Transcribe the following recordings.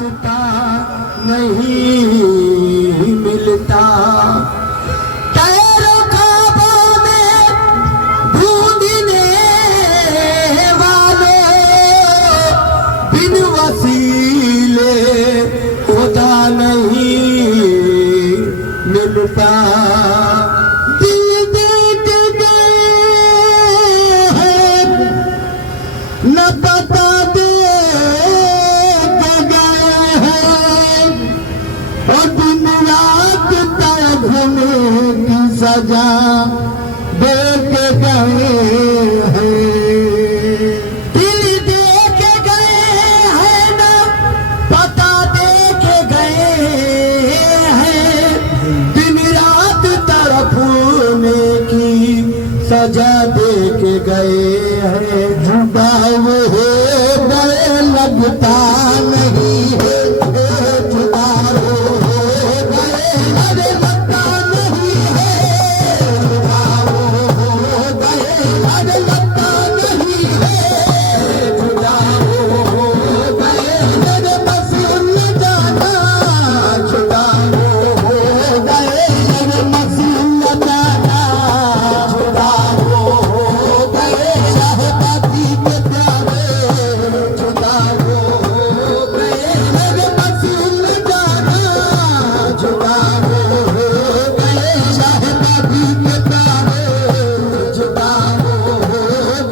रास्ता नहीं मिलता। कैरों ख्वाबों में ढूंढने वालों बिन वसीले खुदा नहीं मिलता। दिल देख गए हैं न पता दे के गए हैं और दिन रात तड़पने की सजा दे के गए हैं। दिल दे के गए हैं न पता दे के गए हैं दिन रात तड़पने की सजा दे के गए हैं। जुदा हो गए लगता नहीं है, जुदा हो गए अरे लगता नहीं है, जुदा हो गए अरे लगता नहीं है, जुदा हो गए अरे बस न जाना, जुदा हो गए अरे बस न जाना, जुदा हो गए शाहबादी के प्यारे, जुदा हो गए अरे बस न जाना, जुदा हो गए शाहबादी के प्यारे, जुदा हो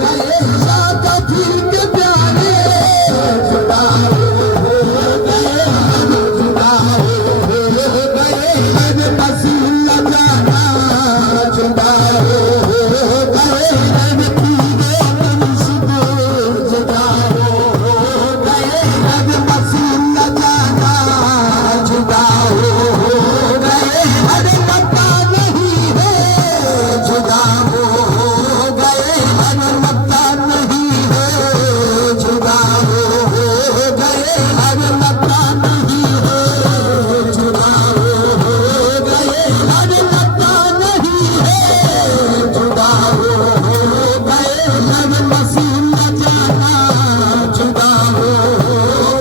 गए शाहबादी के प्यारे, जुदा हो गए, जुदा हो गए अरे बस न जाना, जुदा हो गए अरे पूरे मुर्शिद, जुदा हो गए अरे बस न जाना, जुदा हो गए अरे लगता नहीं है, जुदा हो गए अरे लगता नहीं है, जुदा हो गए अरे लगता नहीं है, जुदा हो गए अरे लगता नहीं है, जुदा हो गए अरे बस न जाना, जुदा हो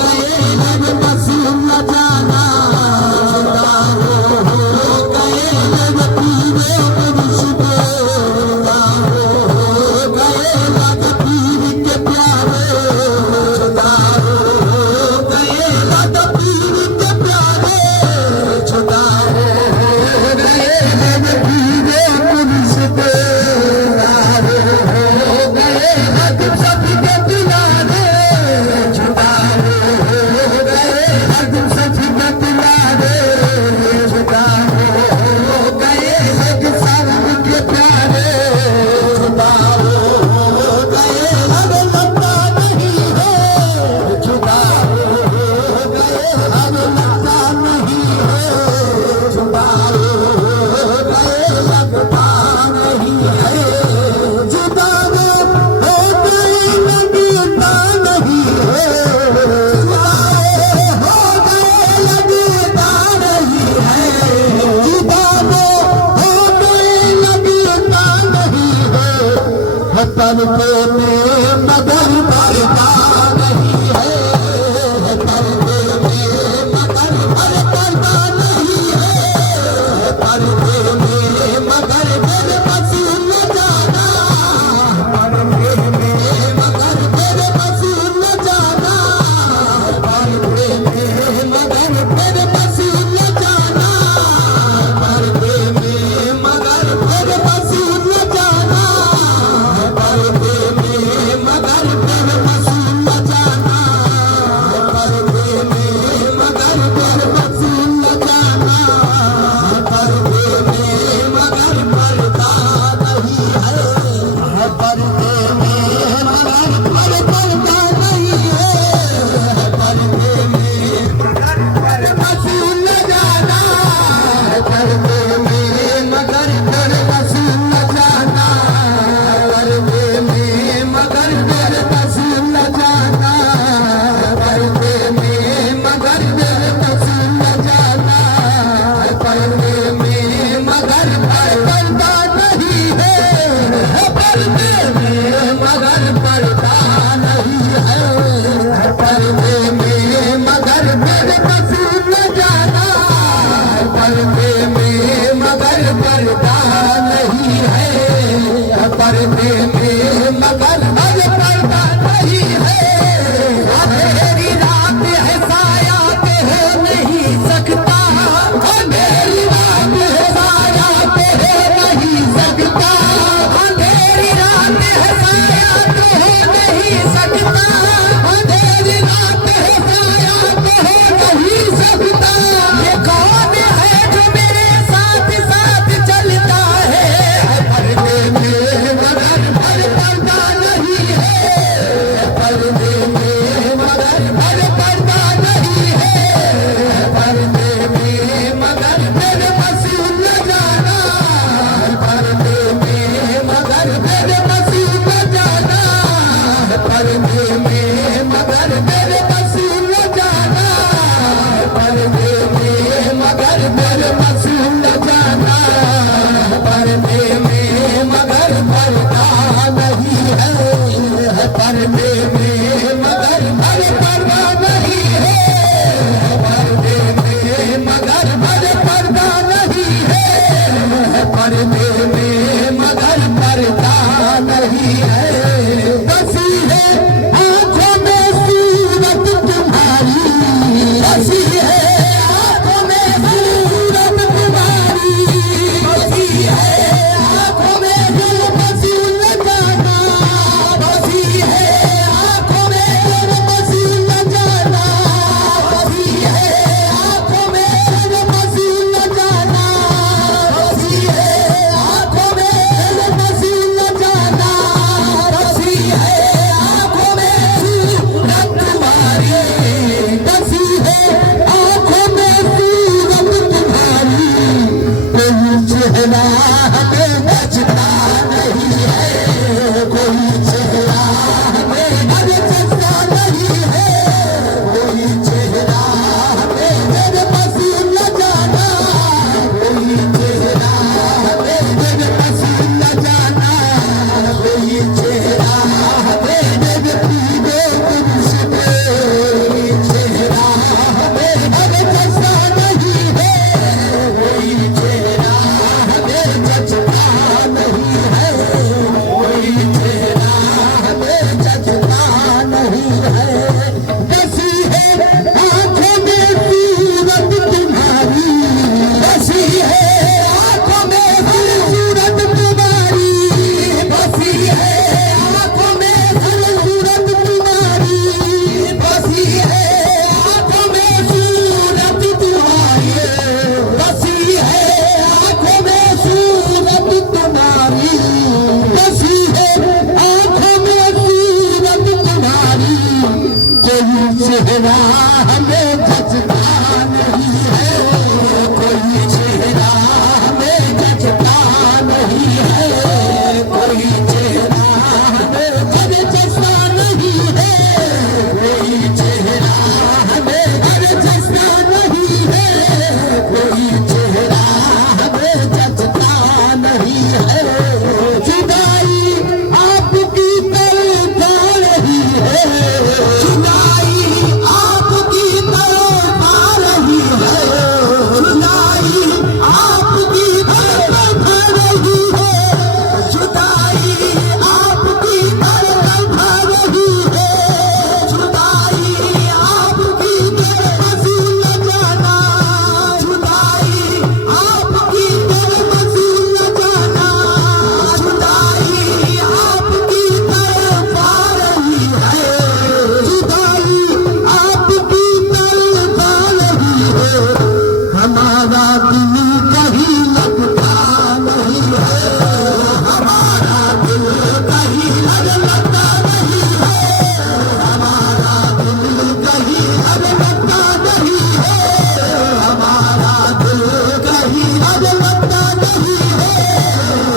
गए अरे बस न जाना, जुदा हो गए अरे पूरे मुर्शिद, जुदा हो गए लग पीर के प्यारे, जुदा हो गए लग पीर के प्यारे, जुदा हो गए अरे पूरे मुर्शिद, हो गए लग सबके दिलारे, जुदा हो गए लग सबके दिलारे, जुदा हो गए लग सबके प्यारे, जुदा हो गए अरे लगता नहीं है, जुदा हो गए अरे लगता नहीं है, जुदा हो गए लगता नहीं है, जुदा हो गए लगता नहीं है, जुदा हो गए लगता नहीं है, जुदा हो गए लगता नहीं है, तन पे मगर भरता नहीं है, तन पे मगर भरता नहीं है, तन पे मगर तेरे बस न जाना, तन पे मगर तेरे बस न जाना, तन पे मगर तेरे बस न जाना, तन पे मगर तेरे बस न जाना, तन पे मगर तेरे बस न जाना, तन पे मगर तेरे बस न जाना, तन पे मगर पड़ता नहीं है, पर्दे में मगर पड़ता नहीं है, पर्दे में मगर बस न जाना, पर्दे में मगर तेरे बस न जाना, पर्दे में मगर तेरे बस न जाना, पर्दे में मगर तेरे बस न जाना, पर्दे में मगर पड़ता नहीं है, पर्दे में मगर पड़ता नहीं है, पर्दे में मगर पर्दे में मगर भर पर्दा नहीं है, पर्दे में मगर भर पर्दा नहीं है, पर्दे में मगर पर्दा नहीं है। बसी है आंखों में सूरत तुम्हारी, बसी है आंखों में सूरत तुम्हारी, बसी है आंखों में बसी न जाना, बसी है आंखों में बसी न जाना, बसी है आंखों में बसी न जाना, बसी है आंखों में बसी न जाना, बसी है आंखों में सूरत तुम्हारी, बसी है आंखों में सूरत तुम्हारी। कोई चेहरा हमें बचता नहीं है, कोई चेहरा हमें बचता नहीं है, कोई चेहरा हमें मेरे बसी न जाना, कोई चेहरा हमें मेरे बसी न जाना, कोई चेहरा हमें मेरे पीड़े तुमसे, कोई चेहरा हमें बचता नहीं है, कोई चेहरा हमें बचता नहीं है, कोई चेहरा हमें बचता नहीं है। बसी है आंखों में सूरत तुम्हारी, बसी है आंखों में सूरत तुम्हारी, बसी है आंखों में सूरत तुम्हारी, बसी है आंखों में सूरत तुम्हारी, बसी है आंखों में सूरत तुम्हारी, बसी है आंखों में सूरत तुम्हारी। कोई चेहरा हमें जचता नहीं है, कोई चेहरा हमें जचता नहीं है, कोई चेहरा हमें जचता नहीं है, कोई चेहरा हमें जचता नहीं है, कोई चेहरा हमें जचता नहीं है। जुदाई आपकी तरफ आ रही है, जुदाई आपकी तरफ आ रही है, जुदाई आपकी तरफ आ रही है, जुदाई आपकी तरफ आ रही है, जुदाई आपकी तरफ बसी न जाना, जुदाई आपकी तरफ बसी न जाना, जुदाई आपकी तरफ आ रही है, जुदाई आपकी तरफ आ रही है। हमारा दिल कहीं लगता नहीं है, हमारा दिल कहीं लगता नहीं है, हमारा दिल कहीं लगता नहीं है, हमारा दिल कहीं लगता नहीं है,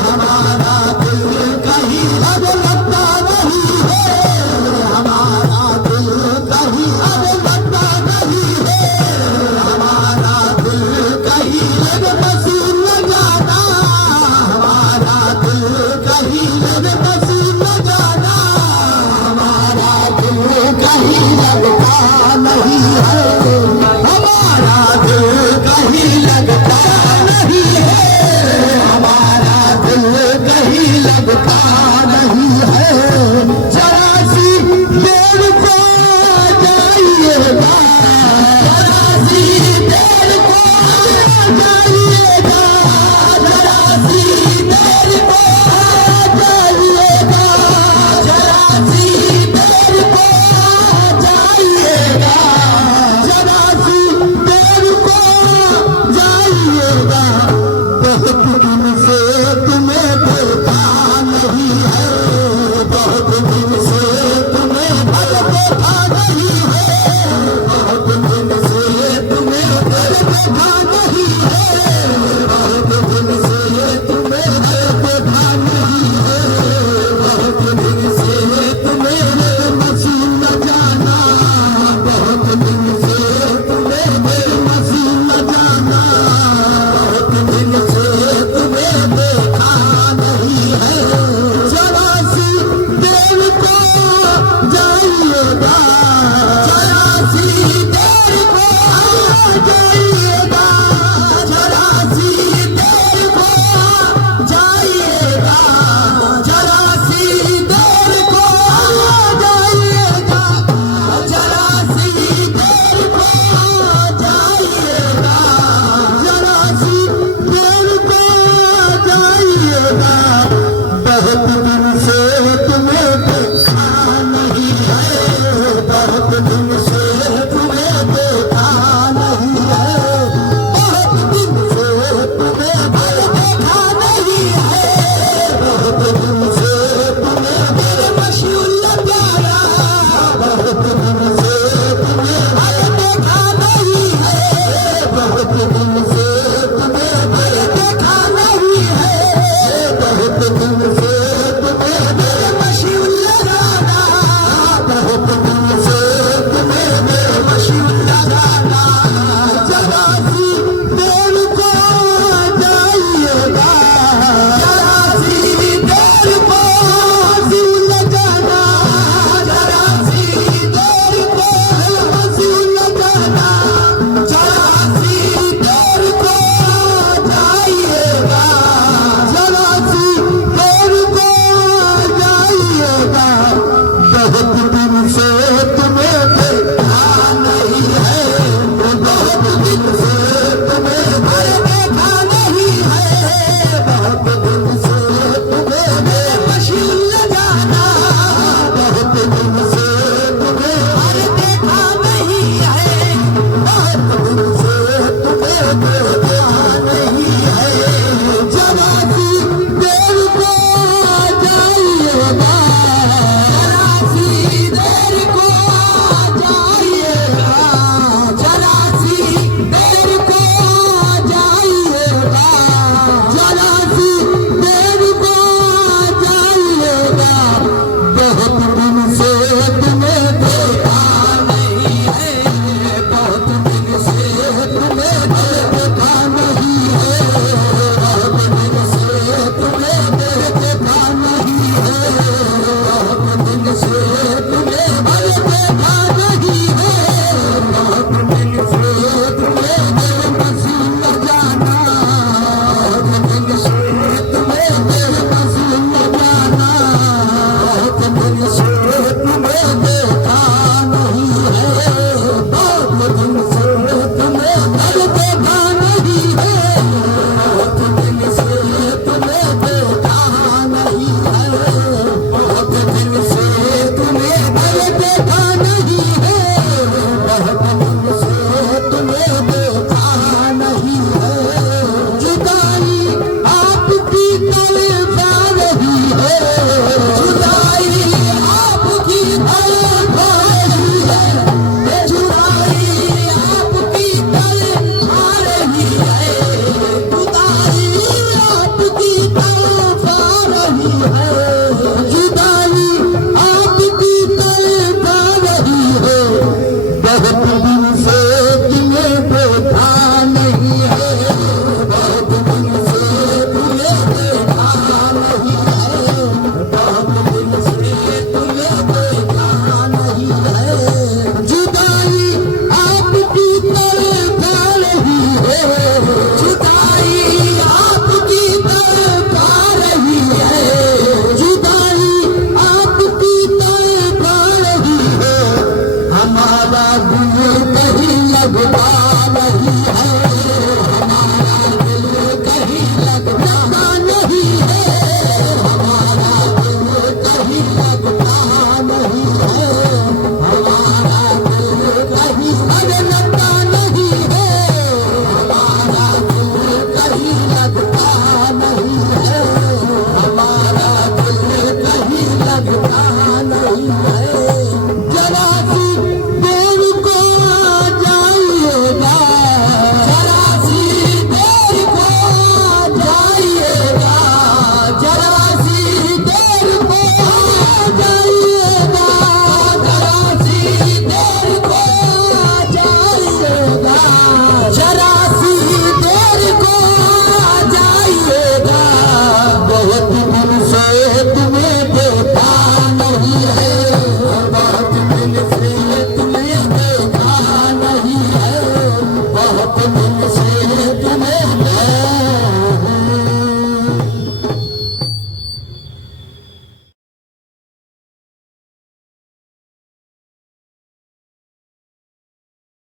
हमारा दिल कहीं लगता नहीं है, हमारा दिल कहीं लगता नहीं है, हमारा दिल कहीं बसी न जाना, हमारा दिल कहीं बसी न जाना, हमारा दिल कहीं लगता नहीं है।